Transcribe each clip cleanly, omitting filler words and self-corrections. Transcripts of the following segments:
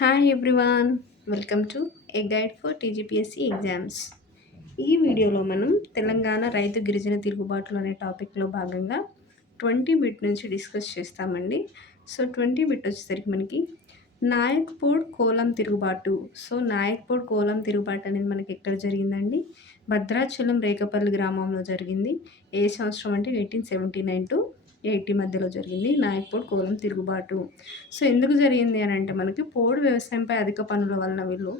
Hi everyone, welcome to A guide for TGPSC exams. ఈ వీడియోలో మనం తెలంగాణ రైతు గిరిజన తిరుగుబాట్లు అనే టాపిక్లో భాగంగా 20 బిట్ నుంచి డిస్కస్ చేస్తామండి. సో 20 బిట్ వచ్చేసరికి మనకి నాయక్పూడ్ కోలం తిరుగుబాటు. సో నాయక్పూడ్ కోలం తిరుగుబాటు అనేది మనకి ఎక్కడ జరిగిందండి? భద్రాచలం రేకపల్లి గ్రామంలో జరిగింది. ఏ సంవత్సరం అంటే 1879 టు 80 మధ్యలో జరిగింది నాయక్పూడ్ కోలం తిరుగుబాటు. సో ఎందుకు జరిగింది అని అంటే మనకి పోడు వ్యవసాయంపై అధిక పన్నుల వలన వీళ్ళు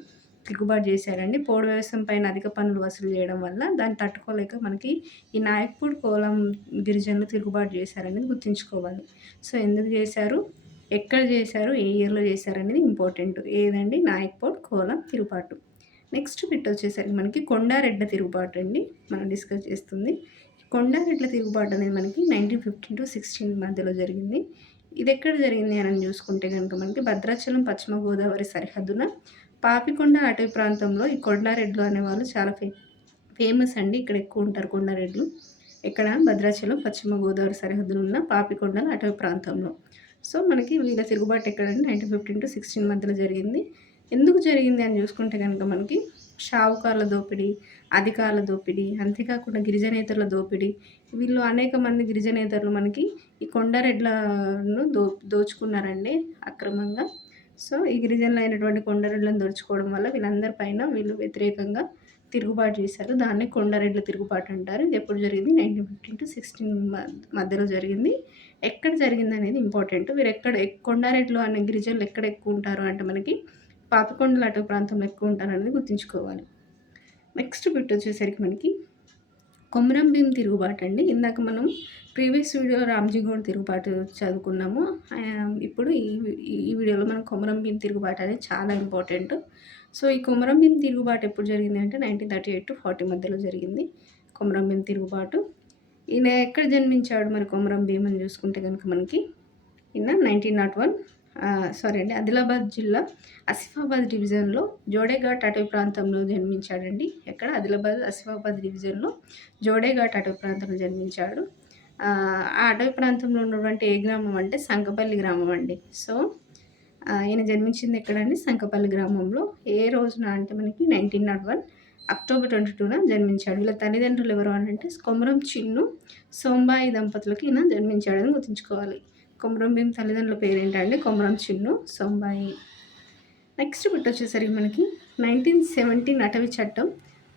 తిరుగుబాటు చేశారండి. పోడు వ్యవసాయం పైన అధిక పన్నులు వసూలు చేయడం వల్ల దాన్ని తట్టుకోలేక మనకి ఈ నాయక్పూడ్ కోలం గిరిజనులు తిరుగుబాటు చేశారనేది గుర్తుంచుకోవాలి. సో ఎందుకు చేశారు, ఎక్కడ చేశారు, ఏ ఇయర్లో చేశారు అనేది ఇంపార్టెంట్. ఏదండి? నాయక్పూడ్ కోలం తిరుగుబాటు. నెక్స్ట్ బిట్ వచ్చేసరికి మనకి కొండారెడ్ల తిరుగుబాటు అండి మనం డిస్కస్ చేస్తుంది. కొండారెడ్ల తిరుగుబాటు అనేది మనకి 1915 టు 16 మధ్యలో జరిగింది. ఇది ఎక్కడ జరిగింది అని చూసుకుంటే కనుక మనకి భద్రాచలం పశ్చిమ గోదావరి సరిహద్దున పాపికొండ అటవీ ప్రాంతంలో ఈ కొండారెడ్లు అనేవాళ్ళు చాలా ఫేమస్ అండి. ఇక్కడ ఎక్కువ ఉంటారు కొండారెడ్లు. ఇక్కడ భద్రాచలం పశ్చిమ గోదావరి సరిహద్దున ఉన్న పాపికొండల అటవీ ప్రాంతంలో. సో మనకి వీళ్ళ తిరుగుబాటు ఎక్కడంటే 1915 టు 16 మధ్యలో జరిగింది. ఎందుకు జరిగింది అని చూసుకుంటే కనుక మనకి షావుకార్ల దోపిడీ, అధికారుల దోపిడీ, అంతేకాకుండా గిరిజనేతరుల దోపిడీ. వీళ్ళు అనేక మంది గిరిజనేతరులు మనకి ఈ కొండారెడ్లను దోచుకున్నారండి అక్రమంగా. సో ఈ గిరిజనులైనటువంటి కొండారెడ్లను దోచుకోవడం వల్ల వీళ్ళందరి పైన వీళ్ళు వ్యతిరేకంగా తిరుగుబాటు చేశారు. దాన్ని కొండారెడ్ల తిరుగుబాటు అంటారు. ఇది ఎప్పుడు జరిగింది? 1915 టు 16 మధ్యలో జరిగింది. ఎక్కడ జరిగింది అనేది ఇంపార్టెంట్. వీరు కొండారెడ్లు అనే గిరిజనులు ఎక్కడ ఎక్కువ ఉంటారు అంటే మనకి పాపికొండల అటవీ ప్రాంతంలో ఎక్కువ ఉంటారు అనేది గుర్తుంచుకోవాలి. నెక్స్ట్ బిట్ వచ్చేసరికి మనకి కొమరం భీం తిరుగుబాటు అండి. ఇందాక మనం ప్రీవియస్ వీడియోలో రామ్జీగౌడ్ తిరుగుబాటు చదువుకున్నాము. ఇప్పుడు ఈ వీడియోలో మనం కొమరం భీం తిరుగుబాటు అనేది చాలా ఇంపార్టెంట్. సో ఈ కొమరం భీం తిరుగుబాటు ఎప్పుడు జరిగింది అంటే 1938 టు 40 మధ్యలో జరిగింది కొమరం భీం తిరుగుబాటు. ఈయన ఎక్కడ జన్మించాడు మరి కొమరం భీం అని చూసుకుంటే కనుక మనకి ఈయన 1901 ఆదిలాబాద్ జిల్లా ఆసిఫాబాద్ డివిజన్లో జోడేఘాట్ అటవీ ప్రాంతంలో జన్మించాడండి. ఎక్కడ? ఆదిలాబాద్ ఆసిఫాబాద్ డివిజన్లో జోడేఘాట్ అటవీ ప్రాంతంలో జన్మించాడు. ఆ అటవీ ప్రాంతంలో ఉన్నటువంటి ఏ గ్రామం అంటే సంకపల్లి గ్రామం అండి. సో ఈయన జన్మించింది ఎక్కడండి? సంకపల్లి గ్రామంలో. ఏ రోజున అంటే మనకి 1901 అక్టోబర్ 22న జన్మించాడు. వీళ్ళ తల్లిదండ్రులు ఎవరు అని అంటే కొమరం చిన్ను, సోంబాయి దంపతులకు ఈయన జన్మించాడని గుర్తుంచుకోవాలి. కొమరం భీం తల్లిదండ్రుల పేరేంటంటే కొమరం చిన్ను, సోంబాయి. నెక్స్ట్ బిట్ వచ్చేసరికి మనకి 1917 అటవీ చట్టం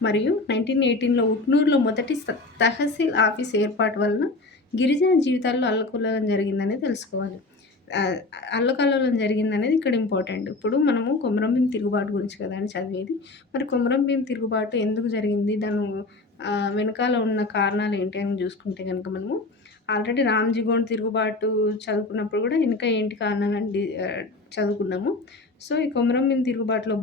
మరియు 1918లో ఉట్నూరులో మొదటి తహసీల్ ఆఫీస్ ఏర్పాటు వలన గిరిజన జీవితాల్లో అల్లకల్లోలం జరిగిందనేది తెలుసుకోవాలి. అల్లకల్లోలం జరిగిందనేది ఇక్కడ ఇంపార్టెంట్. ఇప్పుడు మనము కొమరం భీం తిరుగుబాటు గురించి కదా అని చదివేది. మరి కొమరం భీం తిరుగుబాటు ఎందుకు జరిగింది, దాని వెనకాల ఉన్న కారణాలు ఏంటి అని చూసుకుంటే కనుక మనము ఆల్రెడీ రామ్జీగౌడ్ తిరుగుబాటు చదువుకున్నప్పుడు కూడా ఇంకా ఏంటి కారణాలని చదువుకున్నాము. సో ఈ కొమరం భీం తిరుగుబాటులో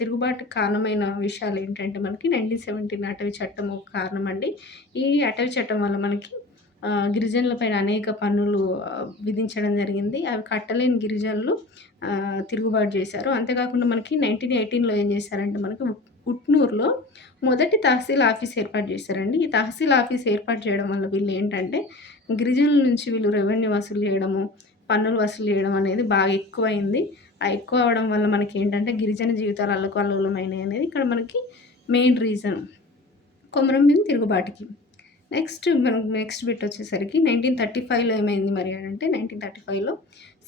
తిరుగుబాటుకు కారణమైన విషయాలు ఏంటంటే మనకి 1917 అటవీ చట్టం ఒక కారణం అండి. ఈ అటవీ చట్టం వల్ల మనకి గిరిజనుల పైన అనేక పన్నులు విధించడం జరిగింది. అవి కట్టలేని గిరిజనులు తిరుగుబాటు చేశారు. అంతేకాకుండా మనకి 1918లో ఏం చేశారంటే మనకి ఉట్నూరులో మొదటి తహసీల్ ఆఫీస్ ఏర్పాటు చేశారండి. ఈ తహసీల్ ఆఫీస్ ఏర్పాటు చేయడం వల్ల వీళ్ళు ఏంటంటే గిరిజనుల నుంచి వీళ్ళు రెవెన్యూ వసూలు చేయడము, పన్నులు వసూలు చేయడం అనేది బాగా ఎక్కువైంది. ఆ ఎక్కువ అవ్వడం వల్ల మనకి ఏంటంటే గిరిజన జీవితాలు అల్లకల్లోలమైనాయి అనేది ఇక్కడ మనకి మెయిన్ రీజన్ కొమరం భీం తిరుగుబాటుకి. నెక్స్ట్ బిట్ వచ్చేసరికి 1935లో ఏమైంది మరి అంటే 1935లో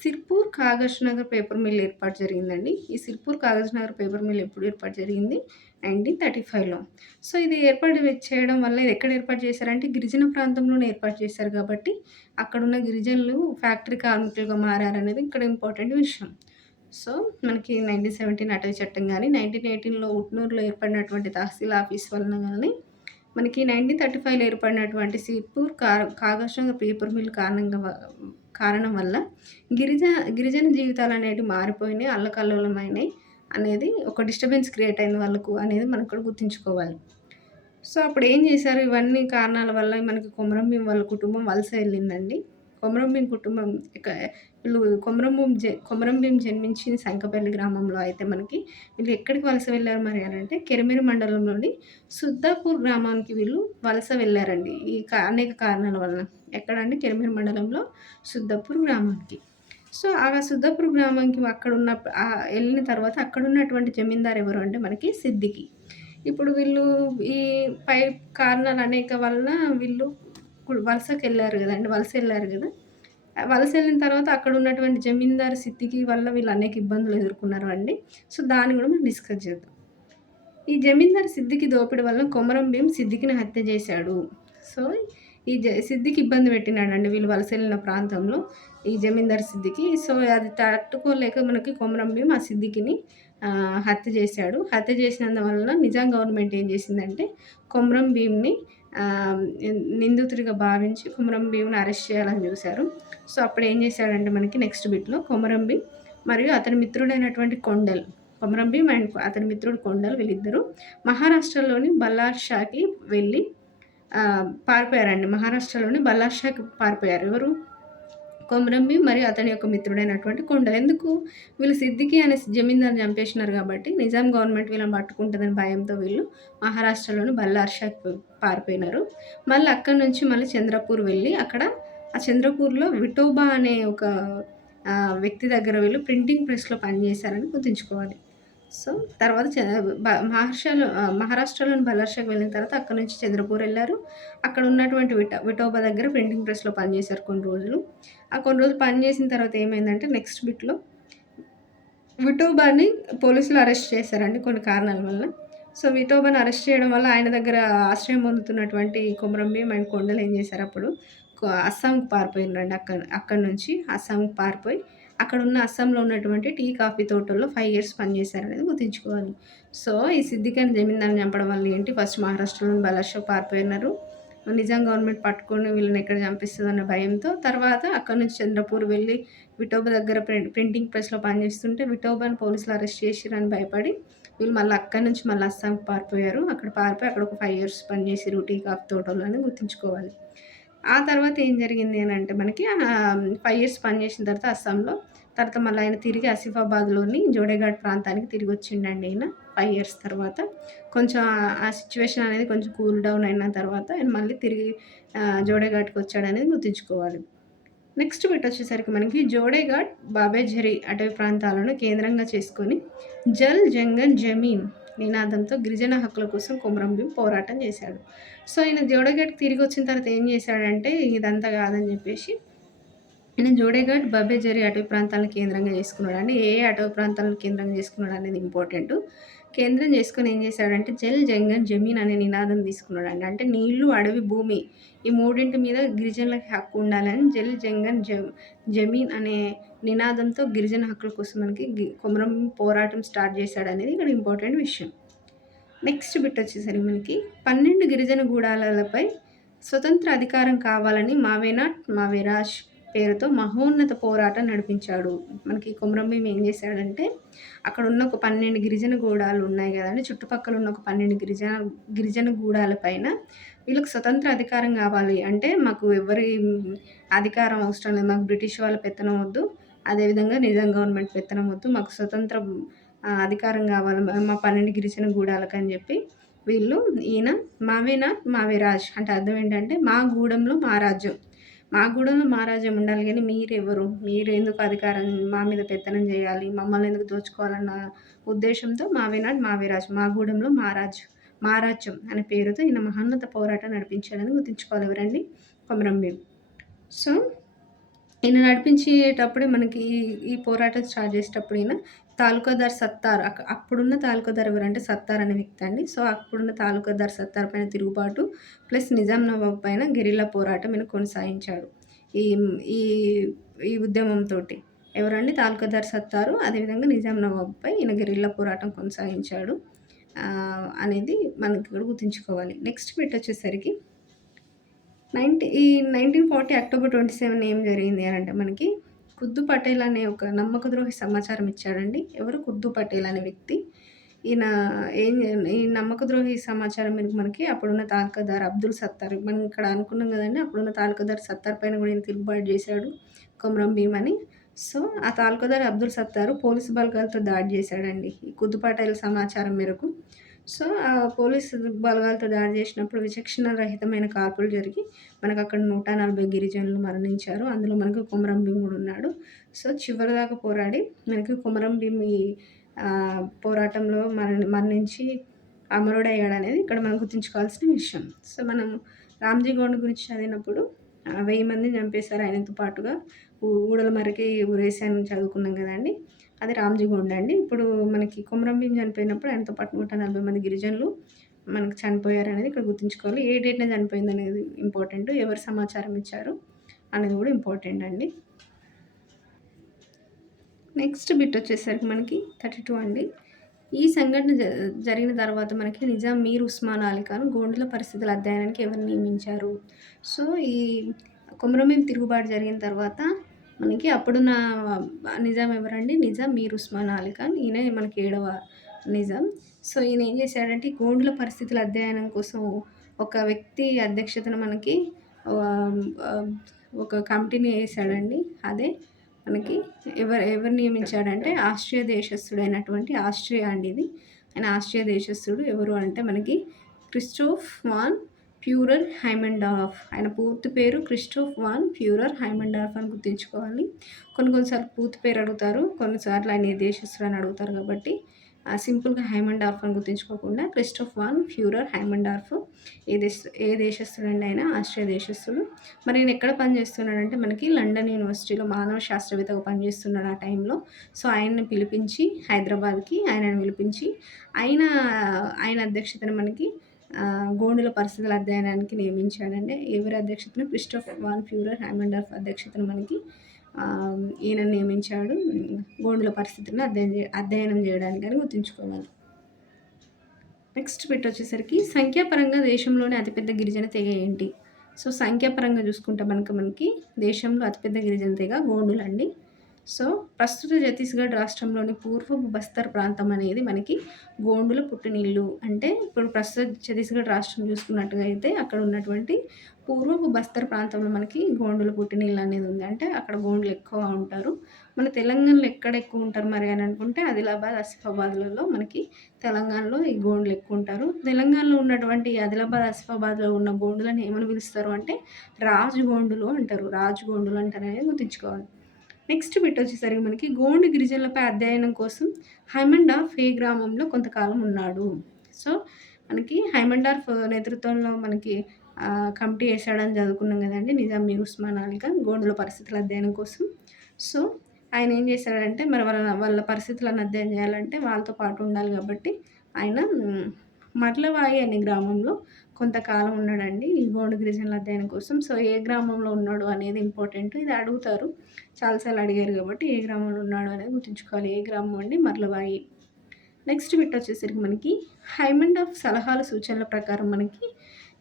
Sirpur Kagaznagar paper mill ఏర్పాటు జరిగిందండి. ఈ Sirpur Kagaznagar paper mill ఎప్పుడు ఏర్పాటు జరిగింది? 1935లో. సో ఇది ఏర్పాటు చేయడం వల్ల ఇది ఎక్కడ ఏర్పాటు చేశారంటే గిరిజన ప్రాంతంలోనే ఏర్పాటు చేశారు కాబట్టి అక్కడున్న గిరిజనులు ఫ్యాక్టరీ కార్మికులుగా మారారనేది ఇక్కడ ఇంపార్టెంట్ విషయం. సో మనకి 1917 అటవీ చట్టం కానీ 1918లో ఉట్నూరులో ఏర్పడినటువంటి తహసీల్ ఆఫీస్ వలన కానీ మనకి 1935లో ఏర్పడినటువంటి Sirpur Kagaznagar paper mill కారణం వల్ల గిరిజన జీవితాలు అనేటివి మారిపోయినాయి, అల్లకల్లోలమైనాయి అనేది ఒక డిస్టర్బెన్స్ క్రియేట్ అయింది వాళ్ళకు అనేది మనం కూడా గుర్తుంచుకోవాలి. సో అప్పుడు ఏం చేశారు? ఇవన్నీ కారణాల వల్ల మనకి కొమరం భీం వాళ్ళ కుటుంబం వలస వెళ్ళిందండి. కొమరం భీం కుటుంబం వీళ్ళు కొమరం భీం జన్మించింది సంకపల్లి గ్రామంలో. అయితే మనకి వీళ్ళు ఎక్కడికి వలస వెళ్ళారు మరి అని అంటే కెరమెరు మండలంలోని సుద్దాపూర్ గ్రామానికి వీళ్ళు వలస వెళ్ళారండి. అనేక కారణాల వలన. ఎక్కడంటే కెరమెరు మండలంలో సుద్దాపూర్ గ్రామానికి. సో, ఆ సుద్దపూర్ గ్రామంకి అక్కడున్న ఎళ్ళిన తర్వాత అక్కడున్నటువంటి జమీందారు ఎవరు అంటే మనకి సిద్దికి. ఇప్పుడు వీళ్ళు ఈ పై కారణాలు అనేక వలన వీళ్ళు వలసకెళ్లారు గదండీ! వలసెళ్లారు గదా! వలసెళ్ళిన తర్వాత అక్కడున్నటువంటి జమీందారు సిద్దికి వల్ల వీళ్ళు అనేక ఇబ్బందులు ఎదుర్కొన్నారు అండి. సో, దాన్ని గూడా మనం డిస్కస్ చేద్దాం. ఈ జమీందారు సిద్దికి దోపిడీ వల్ల కొమరం భీం సిద్దికిని హత్య చేశాడు. సో, ఈ సిద్దికి ఇబ్బంది పెట్టినాడండి వీళ్ళు వలసెళ్ళిన ప్రాంతంలో ఈ జమీందారు సిద్దికి. సో, అది తట్టుకోలేక మనకి కొమరం భీం ఆ సిద్దికిని హత్య చేశాడు. హత్య చేసినందువలన నిజాం గవర్నమెంట్ ఏం చేసిందంటే కొమరం భీంని నిందితుడిగా భావించి కొమరం భీంని అరెస్ట్ చేయాలని చూశారు. సో, అప్పుడు ఏం చేశాడంటే మనకి నెక్స్ట్ బిట్‌లో కొమరం భీం మరియు అతని మిత్రుడైనటువంటి కొండల్ కొమరం భీం అండ్ అతని మిత్రుడు కొండల్ వీళ్ళిద్దరూ మహారాష్ట్రలోని బల్లార్ షాకి వెళ్ళి పారిపోయారండి. మహారాష్ట్రలోని బల్లార్ షాకి పారిపోయారు. ఎవరు? కొమరం భీం మరియు అతని యొక్క మిత్రుడైనటువంటి కొండల్. ఎందుకు? వీళ్ళు సిద్దికి అనే జమీందారుని చంపేసినారు కాబట్టి నిజాం గవర్నమెంట్ వీళ్ళని పట్టుకుంటదని భయంతో వీళ్ళు మహారాష్ట్రలోని బల్లార్ షాకి పారిపోయినారు. మళ్ళీ అక్కడి నుంచి మళ్ళీ చంద్రపూర్ వెళ్ళి అక్కడ ఆ చంద్రపూర్‌లో విఠోబా అనే ఒక వ్యక్తి దగ్గర వీళ్ళు ప్రింటింగ్ ప్రెస్‌లో పనిచేశారని గుర్తుంచుకోవాలి. సో, తర్వాత మహారాష్ట్రలోని బల్లార్‌షాకి వెళ్ళిన తర్వాత అక్కడి నుంచి చంద్రపూర్ ఎళ్లారు. అక్కడ ఉన్నటువంటి విఠోబా దగ్గర ప్రింటింగ్ ప్రెస్‌లో పనిచేశారు కొన్ని రోజులు. ఆ కొన్ని రోజులు పని చేసిన తర్వాత ఏమైందంటే నెక్స్ట్ బిట్‌లో విఠోబాని పోలీసులు అరెస్ట్ చేశారండి కొన్ని కారణాల వల్ల. సో, విఠోబాని అరెస్ట్ చేయడం వల్ల ఆయన దగ్గర ఆశ్రయం పొందుతున్నటువంటి కొమరం భీం అండ్ కొండలు ఏం చేశారు అప్పుడు అస్సాంకి పారిపోయినరండి. అక్కడి నుంచి అస్సాంకి పారిపోయి అక్కడున్న అస్సాంలో ఉన్నటువంటి టీ, కాఫీ తోటల్లో 5 ఇయర్స్ పనిచేశారనేది గుర్తుంచుకోవాలి. సో, ఈ సిద్దిక్ అనే జమీందారుని చంపడం వల్ల ఏంటి ఫస్ట్ మహారాష్ట్రలోని బలార్‌షాకి పారిపోయినారు. నిజాం గవర్నమెంట్ పట్టుకొని వీళ్ళని ఎక్కడ చంపిస్తదన్న భయంతో తర్వాత అక్కడి నుంచి చంద్రపూర్ వెళ్ళి విఠోబా దగ్గర ప్రింటింగ్ ప్రెస్‌లో పనిచేస్తుంటే విఠోబాని పోలీసులు అరెస్ట్ చేసిర్రని భయపడి వీళ్ళు మళ్ళీ అక్కడి నుంచి మళ్ళీ అస్సాంకి పారిపోయారు. అక్కడ పారిపోయి అక్కడ ఒక 5 ఇయర్స్ పనిచేసిర్రు టీ, కాఫీ తోటల్లో అని గుర్తుంచుకోవాలి. ఆ తర్వాత ఏం జరిగింది అనంటే మనకి 5 ఇయర్స్ పనిచేసిన తర్వాత అస్సాంలో. తర్వాత మళ్ళీ ఆయన తిరిగి ఆసిఫాబాద్‌లోని జోడేఘాట్ ప్రాంతానికి తిరిగొచ్చిండండి ఈయన 5 ఇయర్స్ తర్వాత. కొంచెం ఆ సిట్యుయేషన్ అనేది కొంచెం కూల్ డౌన్ అయిన తర్వాత ఆయన మళ్ళీ తిరిగి జోడేఘాట్‌కి వచ్చాడనేది గుర్తుంచుకోవాలి. నెక్స్ట్ బిట్ వచ్చేసరికి మనకి జోడేఘాట్, బాబేఝరీ అటవీ ప్రాంతాలను కేంద్రంగా చేసుకొని జల్ జంగల్ జమీన్ నినాదంతో గిరిజన హక్కుల కోసం కొమరం భీం పోరాటం చేశాడు. సో, ఆయన జోడేఘాట్‌కి తిరిగి వచ్చిన తర్వాత ఏం చేశాడంటే ఇదంతా కాదని చెప్పేసి ఆయన జోడేఘాట్, బాబేఝరీ అటవీ ప్రాంతాలను కేంద్రంగా చేసుకున్నాడు. అంటే ఏ అటవీ ప్రాంతాలను కేంద్రంగా చేసుకున్నాడు అనేది ఇంపార్టెంట్. కేంద్రం చేసుకొని ఏం చేశాడంటే జల్ జంగల్ జమీన్ అనే నినాదం తీసుకున్నాడండి. అంటే నీళ్లు, అడవి, భూమి ఈ మూడింటి మీద గిరిజనులకి హక్కు ఉండాలని జల్ జంగల్ జమీన్ అనే నినాదంతో గిరిజన హక్కుల కోసం మనకి కొమరం పోరాటం స్టార్ట్ చేశాడనేది ఇక్కడ ఇంపార్టెంట్ విషయం. నెక్స్ట్ బిట్ వచ్చేసరికి మనకి 12 గిరిజన గూడాలపై స్వతంత్ర అధికారం కావాలని మావేనాట్ మావేరాజ్ పేరుతో మహోన్నత పోరాటం నడిపించాడు. మనకి కొమరం భీం ఏం చేశాడంటే అక్కడ ఉన్న ఒక 12 గిరిజన గూడాలు ఉన్నాయి కదండీ! చుట్టుపక్కల ఉన్న ఒక 12 గిరిజన గూడాల పైన వీళ్ళకి స్వతంత్ర అధికారం కావాలి. అంటే మాకు ఎవరి అధికారం అవసరం లేదు. మాకు బ్రిటిష్ వాళ్ళ పెత్తనం వద్దు. అదేవిధంగా నిజాం గవర్నమెంట్ పెత్తనం వద్దు. మాకు స్వతంత్ర అధికారం కావాలి మా 12 గిరిజన గూడాలకని చెప్పి వీళ్ళు ఈయన మావేరాజ్ అంటే అర్థం ఏంటంటే మా గూడెంలో మా రాజ్యం. మా గూడెంలో మా రాజ్యం ఉండాలి గానీ మీరెవరు? మీరు ఎందుకు అధికారం మా మీద పెత్తనం చేయాలి? మమ్మల్ని ఎందుకు దోచుకోవాలన్న ఉద్దేశంతో మావేరాజ్ మా గూడెంలో మా రాజ్యం అనే పేరుతో ఈయన మహోన్నత పోరాటం నడిపించాడని గుర్తుంచుకోవాలి. ఎవరండి? కొమరం భీం. సో, ఈయన నడిపించేటప్పుడే మనకి ఈ పోరాటం స్టార్ట్ చేసేటప్పుడు ఈయన తాలూకాదార్ సత్తార్ అప్పుడున్న తాలూకాదార్ ఎవరంటే సత్తార్ అనే వ్యక్తి అండి. సో, అప్పుడున్న తాలూకాదార్ సత్తార్ పైన తిరుగుబాటు ప్లస్ నిజాం నవాబ్ పైన గెరిల్లా పోరాటం ఈయన కొనసాగించాడు. ఈ ఈ ఈ ఉద్యమంతోటి. ఎవరండి? తాలూకాదార్ సత్తారు. అదేవిధంగా నిజాం నవాబ్‌పై ఈయన గెరిల్లా పోరాటం కొనసాగించాడు అనేది మనకి ఇక్కడ గుర్తుంచుకోవాలి. నెక్స్ట్ బిట్ వచ్చేసరికి ఈ 1940 అక్టోబర్ 27 ఏం జరిగింది అనంటే మనకి కుర్దు పటేల్ అనే ఒక నమ్మకద్రోహి సమాచారం ఇచ్చాడండి. ఎవరు? కుర్దు పటేల్ అనే వ్యక్తి. ఈయన ఈ నమ్మకద్రోహి సమాచారం మేరకు మనకి అప్పుడున్న తాలూకాదార్ అబ్దుల్ సత్తార్ మనం ఇక్కడ అనుకున్నాం కదండీ! అప్పుడున్న తాలూకాదార్ సత్తార్ పైన కూడా ఈయన తిరుగుబాటు చేశాడు కొమరం భీం అని. సో, ఆ తాలూకాదార్ అబ్దుల్ సత్తారు పోలీసు బలగాలతో దాడి చేశాడండి. ఈ కుర్దు పటేల్ సమాచారం మేరకు. సో, ఆ పోలీసు బలగాలతో దాడి చేసినప్పుడు విచక్షణ రహితమైన కాల్పులు జరిగి మనకక్కడ 140 గిరిజనులు మరణించారు. అందులో మనకు కొమరం భీమ్ గూడా ఉన్నాడు. సో, చివరిదాకా పోరాడి మనకి కొమరం భీమ్ ఈ పోరాటంలో మరణించి అమరుడయ్యాడనేది ఇక్కడ మనం గుర్తుంచుకోవాల్సిన విషయం. సో, మనం రామ్‌జీ గోండ్ గురించి చదివినప్పుడు 1000 మందిని చంపేశారు ఆయనతో పాటుగా. ఊడల మర్రికి ఉరేసి అని చదువుకున్నాం గదండీ! అది రామ్‌జీ గోండ్ అండి. ఇప్పుడు మనకి కొమరం భీమ్ చనిపోయినప్పుడు ఆయనతో పాటు 140 మంది గిరిజనులు మనకు చనిపోయారనేది ఇక్కడ గుర్తుంచుకోవాలి. ఏ డేట్‌న చనిపోయిందనేది ఇంపార్టెంట్. ఎవరు సమాచారం ఇచ్చారు అనేది గూడా ఇంపార్టెంట్ అండి. నెక్స్ట్ బిట్ వచ్చేసరికి మనకి 32 అండి. ఈ సంఘటన జరిగిన తర్వాత మనకి నిజాం మీర్ ఉస్మాన్ అలీ ఖాన్ గోండుల పరిస్థితుల అధ్యయనానికి ఎవరిని నియమించారు? సో, ఈ కొమరం భీం తిరుగుబాటు జరిగిన తర్వాత మనకి అప్పుడున్న నిజాం ఎవరండి? నిజాం మీర్ ఉస్మాన్ అలీ ఖాన్. ఈయనే మనకి 7వ నిజాం. సో, ఈయన ఏం చేశాడంటే గోండుల పరిస్థితుల అధ్యయనం కోసం ఒక వ్యక్తి అధ్యక్షతన మనకి ఆహ్, ఆహ్, ఒక కమిటీని ఏసాడండి. అదే మనకి ఎవరు నియమించాడంటే ఆస్ట్రియా దేశస్థుడైనటువంటి ఆస్ట్రియా అండి ఇది. ఆయన ఆస్ట్రియా దేశస్థుడు. ఎవరు అంటే మనకి క్రిస్టోఫ్ వాన్ ప్యూరర్ హైమండార్ఫ్. ఆయన పూర్తి పేరు క్రిస్టోఫ్ వాన్ ప్యూరర్ హైమండార్ఫ్ అని గుర్తుంచుకోవాలి. కొన్నిసార్లు పూర్తి పేరు అడుగుతారు. కొన్నిసార్లు ఆయన ఏ దేశస్థుడు అని అడుగుతారు కాబట్టి సింపుల్‌గా హైమండార్ఫ్ అని గుర్తుంచుకోకుండా క్రిస్టోఫ్ వాన్ ప్యూరర్ హైమండార్ఫ్ ఏ దేశస్థుడండి ఆయన? ఆస్ట్రియా దేశస్థుడు. మరి ఈయన ఎక్కడ పనిచేస్తున్నాడంటే మనకి లండన్ యూనివర్సిటీలో మానవ శాస్త్రవేత్తగా పనిచేస్తున్నాడు ఆ టైంలో. సో, ఆయన్ని పిలిపించి హైదరాబాద్‌కి ఆయనను పిలిపించి ఆయన ఆయన అధ్యక్షతన మనకి గోండుల పరిస్థితుల అధ్యయనానికి నియమించాడండి. ఎవరి అధ్యక్షతన? క్రిస్టోఫ్ వాన్ ప్యూరర్ హైమండార్ఫ్ అధ్యక్షతన మనకి ఈయనను నియమించాడు. గోండుల పరిస్థితులను అధ్యయనం చేయడానికని గుర్తుంచుకోవాలి. నెక్స్ట్ బిట్ వచ్చేసరికి సంఖ్యాపరంగా దేశంలోనే అతిపెద్ద గిరిజన తెగ ఏంటి? సో, సంఖ్యాపరంగా చూసుకుంటే మనకి దేశంలో అతిపెద్ద గిరిజన తెగ గోండులండి. సో, ప్రస్తుత ఛత్తీస్‌గఢ్ రాష్ట్రంలోని పూర్వపు బస్తర్ ప్రాంతం అనేది మనకి గోండుల పుట్టినిల్లు. అంటే ఇప్పుడు ప్రస్తుత ఛత్తీస్‌గఢ్ రాష్ట్రం చూసుకున్నట్టుగా అయితే అక్కడ ఉన్నటువంటి పూర్వపు బస్తర్ ప్రాంతంలో మనకి గోండుల పుట్టినిల్లు అనేది ఉంది. అంటే అక్కడ గోండులు ఎక్కువ ఉంటారు. మన తెలంగాణలో ఎక్కడ ఎక్కువ ఉంటారు మరి అని అనుకుంటే ఆదిలాబాద్, ఆసిఫాబాద్‌లలో మనకి తెలంగాణలో ఈ గోండులు ఎక్కువ ఉంటారు. తెలంగాణలో ఉన్నటువంటి ఆదిలాబాద్, ఆసిఫాబాద్‌లో ఉన్న గోండులను ఏమని పిలుస్తారు అంటే రాజగోండులు అంటారు. రాజగోండులు అంటారనేది గుర్తుంచుకోవాలి. నెక్స్ట్ బిట్ వచ్చేసరికి మనకి గోండు గిరిజనులపై అధ్యయనం కోసం హైమండార్ఫ్ ఏ గ్రామంలో కొంతకాలం ఉన్నాడు? సో, మనకి హైమండార్ఫ్ నేతృత్వంలో మనకి కమిటీ ఏసాడని చదువుకున్నాం కదండీ! నిజాం మీర్ ఉస్మాన్ అలీ ఖాన్ గోండుల పరిస్థితుల అధ్యయనం కోసం. సో, ఆయన ఏం చేశాడంటే మరి వాళ్ళ పరిస్థితులను అధ్యయనం చేయాలంటే వాళ్ళతో పాటు ఉండాలి కాబట్టి ఆయన మర్లవాయి అనే గ్రామంలో కొంతకాలం ఉన్నాడండి ఈ గోండు గిరిజనుల అధ్యయనం కోసం. సో, ఏ గ్రామంలో ఉన్నాడు అనేది ఇంపార్టెంట్. ఇది అడుగుతారు. చాలా సార్లు అడిగారు కాబట్టి ఏ గ్రామంలో ఉన్నాడు అనేది గుర్తుంచుకోవాలి. ఏ గ్రామం అండి? మర్లవాయి. నెక్స్ట్ బిట్ వచ్చేసరికి మనకి హైమండార్ఫ్ సలహాలు సూచనల ప్రకారం మనకి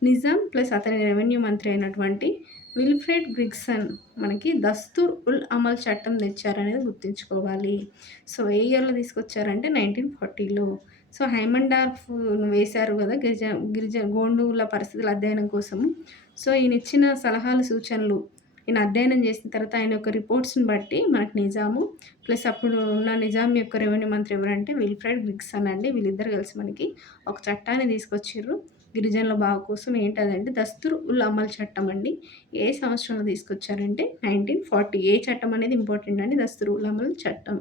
నిజాం ప్లస్ అతని రెవెన్యూ మంత్రి అయినటువంటి విల్ఫ్రెడ్ గ్రిగ్సన్ మనకి దస్తూర్ ఉల్ అమల్ చట్టం తెచ్చారనేది గుర్తుంచుకోవాలి. సో, ఏ ఇయర్‌లో తీసుకొచ్చారంటే 1940లో. సో, హైమండార్ఫ్ వేశారు కదా గిరిజన గోండుల పరిస్థితుల అధ్యయనం కోసము. సో, ఈయన ఇచ్చిన సలహాలు సూచనలు ఈయన అధ్యయనం చేసిన తర్వాత ఆయన యొక్క రిపోర్ట్స్‌ని బట్టి మనకు నిజాము ప్లస్ అప్పుడు ఉన్న నిజాం యొక్క రెవెన్యూ మంత్రి ఎవరంటే విల్ఫ్రెడ్ గ్రిగ్సన్ అండి. వీళ్ళిద్దరు కలిసి మనకి ఒక చట్టాన్ని తీసుకొచ్చిర్రు. గిరిజనుల బాగు కోసం. ఏంటదంటే దస్తూర్ ఉల్ అమల్ చట్టం అండి. ఏ సంవత్సరంలో తీసుకొచ్చారంటే 1940. ఏ చట్టం అనేది ఇంపార్టెంట్ అండి. దస్తూర్ ఉల్ అమల్ చట్టం.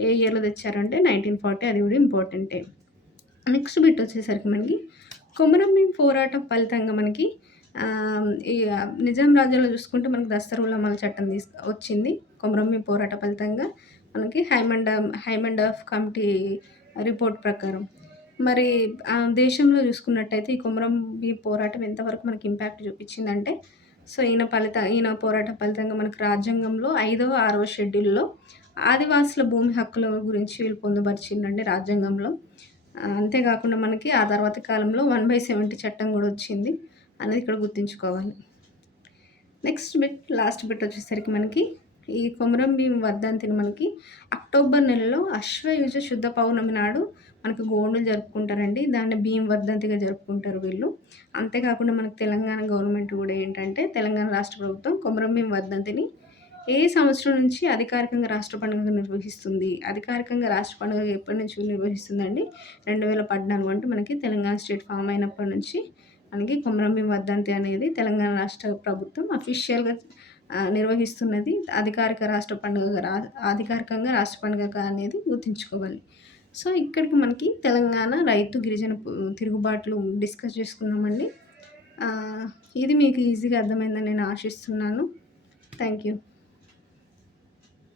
ఏ ఇయర్‌లో తెచ్చారంటే 1940. అది కూడా ఇంపార్టెంటే. నెక్స్ట్ బిట్ వచ్చేసరికి మనకి కొమరం భీం పోరాటం ఫలితంగా మనకి ఈ నిజాం రాజ్యంలో చూసుకుంటే మనకి దస్తూర్ ఉల్ అమల్ చట్టం వచ్చింది. కొమరం భీం పోరాట ఫలితంగా మనకి హైమండార్ఫ్ కమిటీ రిపోర్ట్ ప్రకారం. మరి దేశంలో చూసుకున్నట్టయితే ఈ కొమరం భీం పోరాటం ఎంతవరకు మనకి ఇంపాక్ట్ చూపించిందంటే సో, ఈయన పోరాటం ఫలితంగా మనకు రాజ్యాంగంలో 5వ, 6వ షెడ్యూల్‌లో ఆదివాసుల భూమి హక్కుల గురించి వీళ్ళు పొందుపరిచిందండి రాజ్యాంగంలో. అంతేకాకుండా మనకి ఆ తర్వాతి కాలంలో 1/70 చట్టం కూడా వచ్చింది అనేది ఇక్కడ గుర్తుంచుకోవాలి. నెక్స్ట్ బిట్ లాస్ట్ బిట్ వచ్చేసరికి మనకి ఈ కొమరం భీం వర్ధంతిని మనకి అక్టోబర్ నెలలో అశ్వయుజ శుద్ధ పౌర్ణమి నాడు మనకు గోండులు జరుపుకుంటారండి. దాన్ని భీం వర్ధంతిగా జరుపుకుంటారు వీళ్ళు. అంతేకాకుండా మనకు తెలంగాణ గవర్నమెంట్ కూడా ఏంటంటే తెలంగాణ రాష్ట్ర ప్రభుత్వం కొమరం భీం వర్ధంతిని ఏ సంవత్సరం నుంచి అధికారికంగా రాష్ట్ర పండుగగా నిర్వహిస్తుంది? అధికారికంగా రాష్ట్ర పండుగ ఎప్పటి నుంచి నిర్వహిస్తుందండి? 2014 అంటే మనకి తెలంగాణ స్టేట్ ఫార్మ్ అయినప్పటి నుంచి మనకి కొమరంభీం వర్ధంతి అనేది తెలంగాణ రాష్ట్ర ప్రభుత్వం అఫీషియల్‌గా నిర్వహిస్తున్నది. అధికారికంగా రాష్ట్ర పండుగగా అనేది గుర్తుంచుకోవాలి. సో, ఇక్కడికి మనకి తెలంగాణ రైతు గిరిజన తిరుగుబాట్లు డిస్కస్ చేసుకున్నామండి. ఇది మీకు ఈజీగా అర్థమైందని నేను ఆశిస్తున్నాను. Thank you.